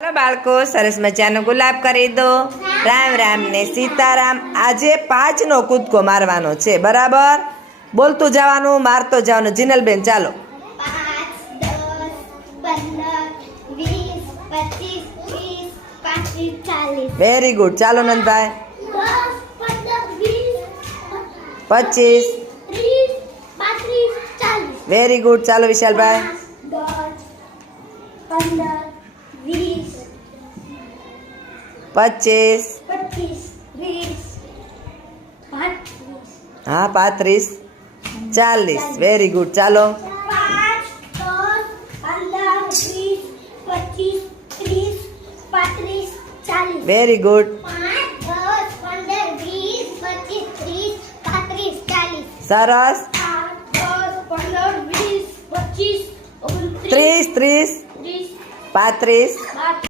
Hello बाळको सरस मजानो गुलाब કરી દો राम राम ने सीताराम। આજે 5 નો કૂદકો મારવાનો છે બરાબર। બોલતું જવાનું મારતો જવાનું। જીનલબેન ચાલો 5, 10, 15, 20, 25, 30, 35, 40। Very good. ચાલો નંદભાઈ 10, 15, 20, 25 30, 35, 40। Very good. ચાલો વિશાલભાઈ 10, 15, 20, 25 25, 20, 35, હા 35 40 વેરી ગુડ। ચાલો 5, 10, 15, 20, 25, 30, 35, 40। Very good 5, 10, 15, 20, 25, 30, 35, 40। સરસ 5, 10, 15, 20, 25, 29, 30 30 30, 35